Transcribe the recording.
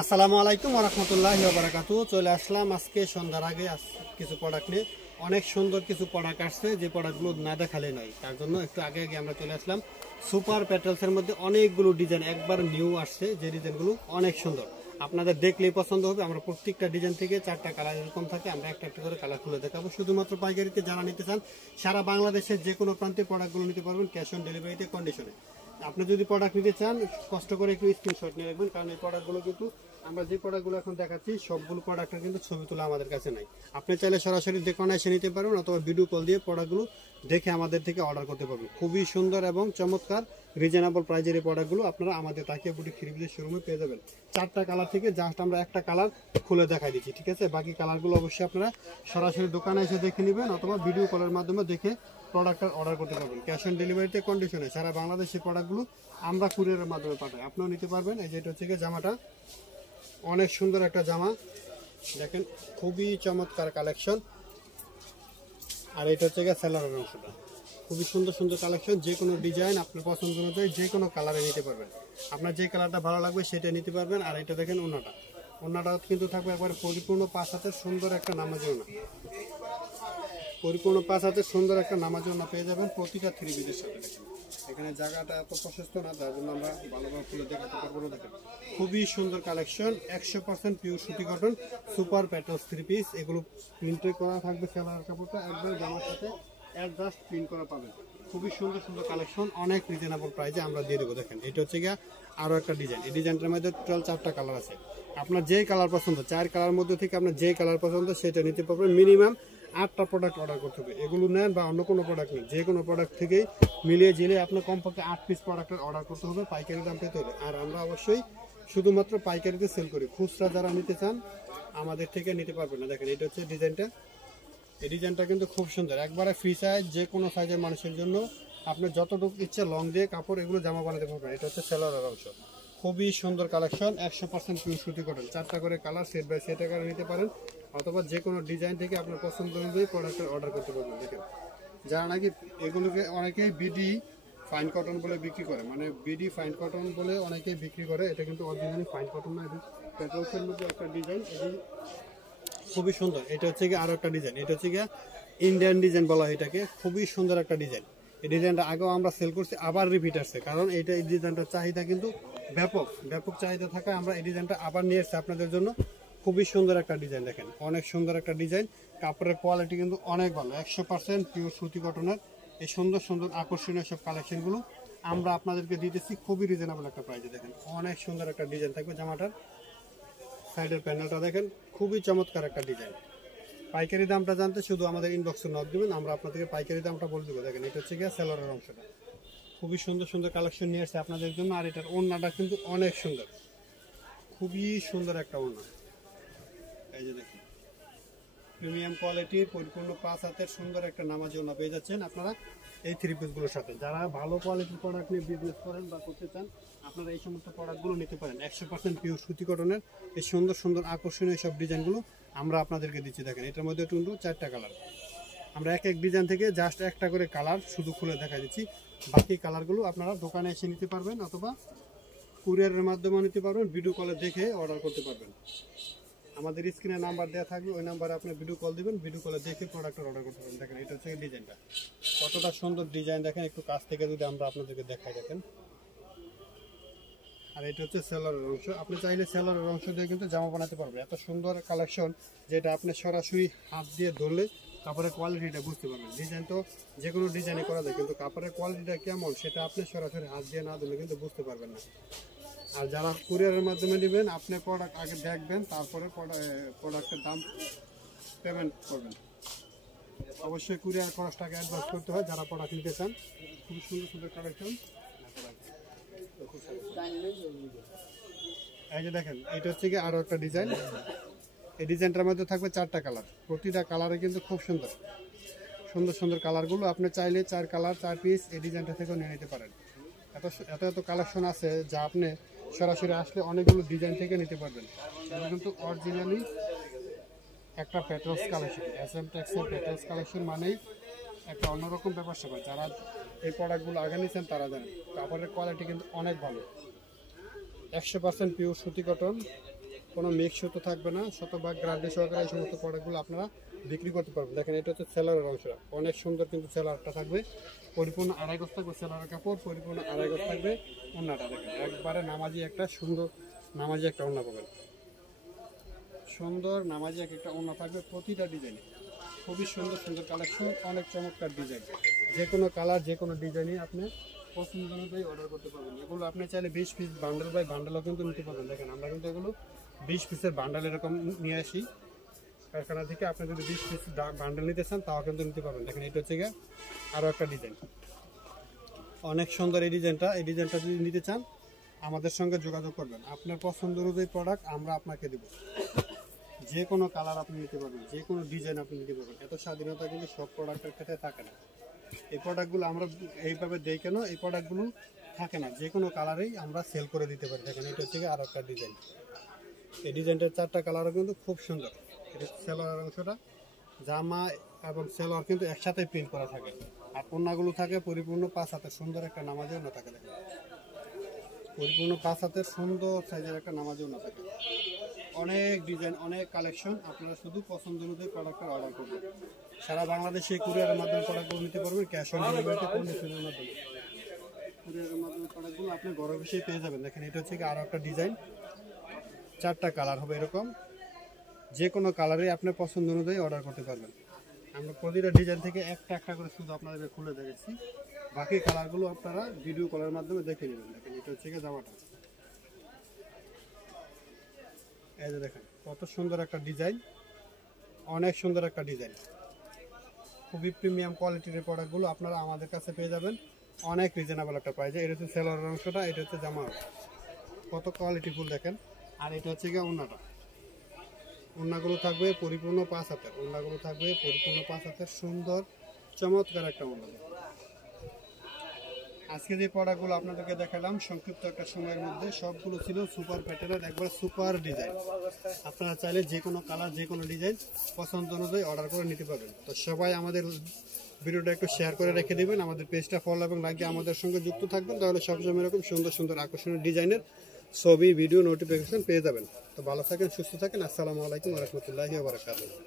আসসালামু আলাইকুম ওয়া রাহমাতুল্লাহি ওয়া বারাকাতুহু। চলে আসলাম আজকে সন্ধ্যার আগে কিছু প্রোডাক্ট নিয়ে। অনেক সুন্দর কিছু প্রোডাক্ট আসছে, যে প্রোডাক্টগুলো না দেখালে নয়, তার জন্য একটু আগে আগে আমরা চলে আসলাম। সুপার পেট্রোলসের মধ্যে অনেকগুলো ডিজাইন একবার নিউ আসছে, যে ডিজাইনগুলো অনেক সুন্দর, আপনাদের দেখলেই পছন্দ হবে। আমরা প্রত্যেকটা ডিজাইন থেকে 4টা কালার এরকম থাকে, আমরা একটা একটা করে কালার খুলে দেখাবো। শুধুমাত্র পাইকারিতে যারা নিতে চান সারা বাংলাদেশের যে কোনো প্রান্তে প্রোডাক্টগুলো নিতে পারবেন ক্যাশ অন ডেলিভারিতে কন্ডিশনে। আপনি যদি প্রোডাক্ট নিতে চান কষ্ট করে একটু স্ক্রিনশট নিয়ে রাখবেন, কারণ এই প্রোডাক্টগুলো কিন্তু আমরা যে প্রোডাক্টগুলো এখন দেখাচ্ছি সবগুলো প্রোডাক্টের কিন্তু ছবি তোলা আমাদের কাছে নাই। আপনি চাইলে সরাসরি দোকানে এসে নিতে পারবেন, অথবা ভিডিও কল দিয়ে প্রোডাক্টগুলো দেখে আমাদের থেকে অর্ডার করতে পারবেন। খুবই সুন্দর এবং চমৎকার রিজনেবল প্রাইজের এই প্রোডাক্টগুলো আপনারা আমাদের তাকিয়া বুটিক থ্রি পিসের শোরুমে পেয়ে যাবেন। 4টা কালার থেকে জাস্ট আমরা একটা কালার খুলে দেখাই দিচ্ছি, ঠিক আছে? বাকি কালারগুলো অবশ্যই আপনারা সরাসরি দোকানে এসে দেখে নেবেন, অথবা ভিডিও কলের মাধ্যমে দেখে প্রোডাক্টটা অর্ডার করতে পারবেন। ক্যাশ অন ডেলিভারিতে কন্ডিশনে সারা বাংলাদেশের প্রোডাক্টগুলো আমরা কুরিয়ারের মাধ্যমে পাঠাই, আপনিও নিতে পারবেন। এই যেটা হচ্ছে গিয়ে জামাটা, অনেক সুন্দর একটা জামা, দেখেন খুবই চমৎকার কালেকশন। আর এটা হচ্ছে গিয়ে সেলারের অংশটা, খুবই সুন্দর সুন্দর কালেকশন। যে কোনো ডিজাইন আপনার পছন্দ অনুযায়ী যে কোনো কালারে নিতে পারবেন, আপনার যে কালারটা ভালো লাগবে সেটা নিতে পারবেন। আর এটা দেখেন ওনাটা কিন্তু থাকবে একবার পরিপূর্ণ 5 হাতের সুন্দর একটা নামাজি ওনা, পরিপূর্ণ 5 হাতের সুন্দর একটা নামাজি ওনা পেয়ে যাবেন প্রতিটা থ্রি পিসের সাথে। দেখেন এখানে জায়গাটা এত প্রশস্ত না, তার জন্য আমরা ভালোভাবে খুলে দেখাতে পারবো না। দেখেন খুবই সুন্দর কালেকশন, 100% পিওর সুতি কটন সুপার প্যাট্রোস থ্রি পিস। এগুলো প্রিন্টে করা থাকবে, সেলার কাপড়টা একবার জামার সাথে অ্যাডজাস্ট প্রিন্ট করা পাবেন। খুবই সুন্দর সুন্দর কালেকশন, অনেক রিজনেবল প্রাইসে আমরা দিয়ে দেবো। দেখেন এটা হচ্ছে গিয়ে আরও একটা ডিজাইন, এই ডিজাইনটার মধ্যে টোটাল 4টা কালার আছে। আপনার যে কালার পছন্দ, 4 কালার মধ্যে থেকে আপনার যে কালার পছন্দ সেটা নিতে পারবেন। মিনিমাম 8টা প্রোডাক্ট অর্ডার করতে হবে, এগুলো নেন বা অন্য কোনো প্রোডাক্ট নেন, যে কোনো প্রোডাক্ট থেকেই মিলিয়ে ঝিলিয়ে আপনার কমপক্ষে 8 পিস প্রোডাক্টের অর্ডার করতে হবে, পাইকারি দাম পেতে হবে। আর আমরা অবশ্যই শুধুমাত্র পাইকারিতে সেল করি, খুচরা যারা নিতে চান আমাদের থেকে নিতে পারবেন না। দেখেন এটা হচ্ছে ডিজাইনটা, এই ডিজাইনটা কিন্তু খুব সুন্দর, একবারে ফ্রি সাইজ, যে কোনো সাইজের মানুষের জন্য আপনার যতটুকু ইচ্ছে লং দিয়ে কাপড় এগুলো জামা বানাতে পারবেন। এটা হচ্ছে সেলারের অংশ, খুবই সুন্দর কালেকশন, 100% পিওর সুতি কটন। 4টা করে কালার সেট বাই সেট আকারে নিতে পারেন, অথবা যে কোনো ডিজাইন থেকে আপনার পছন্দ অনুযায়ী প্রোডাক্টের অর্ডার করতে পারবেন। দেখেন যারা নাকি এগুলোকে অনেকেই বিডি ফাইন কটন বলে বিক্রি করে, মানে বিডি ফাইন কটন বলে অনেকেই বিক্রি করে, এটা কিন্তু অরিজিনালি ফাইন কটন না, এটা পেট্রোলসের মধ্যে একটা ডিজাইন, এটি খুবই সুন্দর। এটা হচ্ছে গিয়ে আরো একটা ডিজাইন, এটা হচ্ছে গিয়ে ইন্ডিয়ান ডিজাইন বলা হয় এটাকে, খুবই সুন্দর একটা ডিজাইন। এই ডিজাইনটা আগেও আমরা সেল করছি, আবার রিপিট আসছে, কারণ এইটা এই ডিজাইনটার চাহিদা কিন্তু ব্যাপক চাহিদা থাকায় আমরা এই ডিজাইনটা আবার নিয়ে এসেছি আপনাদের জন্য। খুবই সুন্দর একটা ডিজাইন, দেখেন অনেক সুন্দর একটা ডিজাইন। কাপড়ের কোয়ালিটি কিন্তু অনেক ভালো, 100% পিওর সুতি কটনের। এই সুন্দর সুন্দর আকর্ষণীয় সব কালেকশনগুলো আমরা আপনাদেরকে দিতেছি খুবই রিজনেবল একটা প্রাইসে। দেখেন অনেক সুন্দর একটা ডিজাইন থাকবে জামাটার, সাইডের প্যানেলটা দেখেন খুবই চমৎকার একটা ডিজাইন। পাইকারি দামটা জানতে শুধু আমাদের ইনবক্সে নক দিবেন, আমরা আপনাদেরকে পাইকারি দামটা বলে দেবো। দেখেন এটা হচ্ছে গিয়ে সেলারের অংশটা, খুবই সুন্দর সুন্দর কালেকশন নিয়ে আসছে আপনাদের জন্য। আর এটার ওড়নাটা কিন্তু অনেক সুন্দর, খুবই সুন্দর একটা ওড়না। এই যে দেখুন প্রিমিয়াম কোয়ালিটির পরিপূর্ণ 5 হাতের সুন্দর একটা নামাজি ওড়না পেয়ে যাচ্ছেন আপনারা এই থ্রি পিসগুলোর সাথে। যারা ভালো কোয়ালিটির প্রোডাক্ট নিয়ে বিজনেস করেন বা করতে চান আপনারা এই সমস্ত প্রোডাক্টগুলো নিতে পারেন। 100% পিওর সুতি কটনের এই সুন্দর সুন্দর আকর্ষণীয় সব ডিজাইনগুলো আমরা আপনাদেরকে দিচ্ছি। দেখেন এটার মধ্যে টুন্ডু 4টা কালার, আমরা এক এক ডিজাইন থেকে জাস্ট একটা করে কালার শুধু খুলে দেখা দিচ্ছি। বাকি কালারগুলো আপনারা দোকানে এসে নিতে পারবেন, অথবা কুরিয়ারের মাধ্যমে নিতে পারবেন, ভিডিও কলে দেখে অর্ডার করতে পারবেন। আমাদের স্ক্রিনে নাম্বার দেওয়া থাকবে, ওই নাম্বারে আপনি ভিডিও কল দিবেন, ভিডিও কলে দেখে প্রোডাক্টের অর্ডার করতে পারবেন। দেখেন এটা হচ্ছে ডিজাইনটা, কতটা সুন্দর ডিজাইন, দেখেন একটু কাছ থেকে যদি আমরা আপনাদেরকে দেখাই। দেখেন আর এটা হচ্ছে সেলারের অংশ, আপনি চাইলে সেলারের অংশ দিয়ে কিন্তু জামা বানাতে পারবেন। এত সুন্দর কালেকশন যেটা আপনি সরাসরি হাত দিয়ে ধরলে কাপড়ের কোয়ালিটিটা বুঝতে পারবেন। ডিজাইন তো যে কোনো ডিজাইনে করা যায়, কিন্তু কাপড়ের কোয়ালিটিটা কেমন সেটা আপনি সরাসরি হাত দিয়ে না ধরলে কিন্তু বুঝতে পারবেন না। আর যারা কুরিয়ারের মাধ্যমে নেবেন আপনি প্রোডাক্ট আগে দেখবেন, তারপরে প্রোডাক্টের দাম পেমেন্ট করবেন। অবশ্যই কুরিয়ার খরচটাকে অ্যাডভান্স করতে হয় যারা প্রোডাক্ট নিতে চান। খুব সুন্দর সুন্দর কালেকশন। এই যে দেখেন এটা হচ্ছে কি আরো একটা ডিজাইন, এই ডিজাইনটার মধ্যে থাকবে 4টা কালার, প্রতিটা কালারে কিন্তু খুব সুন্দর সুন্দর সুন্দর কালারগুলো। আপনি চাইলে 4 কালার 4 পিস এই ডিজাইনটা থেকেও নিয়ে নিতে পারেন। এত কালেকশন আছে যা আপনি সরাসরি আসলে অনেকগুলো ডিজাইন থেকে নিতে পারবেন। এটা কিন্তু অরিজিনালি একটা পেট্রোলস কালেকশন, SM টেক্সের পেট্রোলস কালেকশন মানেই একটা অন্যরকম ব্যাপার স্যাপার। যারা এই প্রোডাক্টগুলো আগে নিয়েছেন তারা জানেন কাপড়ের কোয়ালিটি কিন্তু অনেক ভালো, 100% পিওর সুতি কটন, কোনো মিক্স সুতো থাকবে না, শতভাগ গ্যারান্টি সহকারে এই সমস্ত প্রোডাক্টগুলো আপনারা বিক্রি করতে পারবেন। দেখেন এটা হচ্ছে সেলারের অংশটা, অনেক সুন্দর কিন্তু সেলারটা থাকবে, পরিপূর্ণ আড়াই গজ থাকবে সেলারের কাপড়, পরিপূর্ণ আড়াই গজ থাকবে ওড়নাটা। দেখেন একবারে নামাজি একটা সুন্দর নামাজি একটা ওড়না পাবেন, সুন্দর নামাজি একটা ওড়না থাকবে প্রতিটা ডিজাইনে। খুবই সুন্দর সুন্দর কালেকশন, অনেক চমৎকার ডিজাইন, যে কোনো কালার যে কোনো ডিজাইনই আপনি পছন্দ অনুযায়ী অর্ডার করতে পারবেন। এগুলো আপনি চাইলে 20 পিস বান্ডেল বাই বান্ডেলও কিন্তু নিতে পারবেন। দেখেন আমরা কিন্তু এগুলো 20 পিসের বান্ডেল এরকম নিয়ে আসি কারখানা থেকে। আপনি যদি 20 পিস বান্ডেল নিতে চান তাও কিন্তু নিতে পারবেন। দেখেন এটা হচ্ছে গিয়ে আরও একটা ডিজাইন, অনেক সুন্দর এই ডিজাইনটা। এই ডিজাইনটা যদি নিতে চান আমাদের সঙ্গে যোগাযোগ করবেন, আপনার পছন্দ অনুযায়ী প্রোডাক্ট আমরা আপনাকে দেব। যে কোনো কালার আপনি নিতে পারবেন, যে কোনো ডিজাইন আপনি নিতে পারবেন। এত স্বাধীনতা কিন্তু সব প্রোডাক্টের ক্ষেত্রে থাকে না। এই প্রোডাক্টগুলো আমরা এইভাবে দেই কেন, এই প্রোডাক্টগুলো থাকে না, যে কোনো কালারেই আমরা সেল করে দিতে পারি। দেখেন এটা হচ্ছে আরও একটা ডিজাইন, এই ডিজাইনটার 4টা কালারও কিন্তু খুব সুন্দর। এটা সেলোয়ার অংশটা, জামা এবং সেলোয়ার কিন্তু একসাথে প্রিন্ট করা থাকে, আর ওড়নাগুলো থাকে পরিপূর্ণ 5 হাতের সুন্দর একটা নামাজি ওড়না থাকে। দেখেন পরিপূর্ণ 5 হাতের সুন্দর সাইজের একটা নামাজি ওড়না থাকে। অনেক ডিজাইন, অনেক কালেকশন, আপনারা শুধু পছন্দ অনুযায়ী প্রোডাক্টটা অর্ডার করবেন। সারা বাংলাদেশে কুরিয়ারের মাধ্যমে প্রোডাক্টগুলো নিতে পারবেন, ক্যাশ অন ডেলিভারিতে কন্ডিশনের মাধ্যমে। কুরিয়ারের মাধ্যমে প্রোডাক্টগুলো আপনি ঘরে বসেই পেয়ে যাবেন। দেখেন এটা হচ্ছে আরও একটা ডিজাইন, 4টা কালার হবে এরকম, যে কোনো কালারই আপনি পছন্দ অনুযায়ী অর্ডার করতে পারবেন। আমরা প্রতিটা ডিজাইন থেকে একটা একটা করে শুধু আপনাদের খুলে দেখেছি, বাকি কালারগুলো আপনারা ভিডিও কলের মাধ্যমে দেখে নেবেন। দেখেন এটা হচ্ছে জামাটা, এই যে দেখেন কত সুন্দর একটা ডিজাইন, অনেক সুন্দর একটা ডিজাইন, খুবই প্রিমিয়াম কোয়ালিটির প্রোডাক্টগুলো আপনারা আমাদের কাছে পেয়ে যাবেন অনেক রিজনেবল একটা প্রাইসে। এটা হচ্ছে সেলোয়ারের অংশটা, এটা হচ্ছে জামা, কত কোয়ালিটিফুল দেখেন। আর এটা হচ্ছে গিয়ে ওড়নাটা, ওড়নাগুলো থাকবে পরিপূর্ণ 5 হাতের, ওড়নাগুলো থাকবে পরিপূর্ণ 5 হাতের সুন্দর চমৎকার একটা ওড়না। আজকে যে প্রোডাক্টগুলো আপনাদেরকে দেখালাম সংক্ষিপ্ত একটা সময়ের মধ্যে, সবগুলো ছিল সুপার প্যাটার্নের একবার সুপার ডিজাইন। আপনারা চাইলে যে কোনো কালার যে কোনো ডিজাইন পছন্দ অনুযায়ী অর্ডার করে নিতে পারবেন। তো সবাই আমাদের ভিডিওটা একটু শেয়ার করে রেখে দেবেন, আমাদের পেজটা ফলো এবং লাইক দিয়ে আমাদের সঙ্গে যুক্ত থাকবেন, তাহলে সবসময় এরকম সুন্দর সুন্দর আকর্ষণীয় ডিজাইনের ছবি ভিডিও নোটিফিকেশন পেয়ে যাবেন। তো ভালো থাকেন, সুস্থ থাকেন। আসসালামু আলাইকুম ওয়া রাহমাতুল্লাহি ওয়া বারাকাতুহু।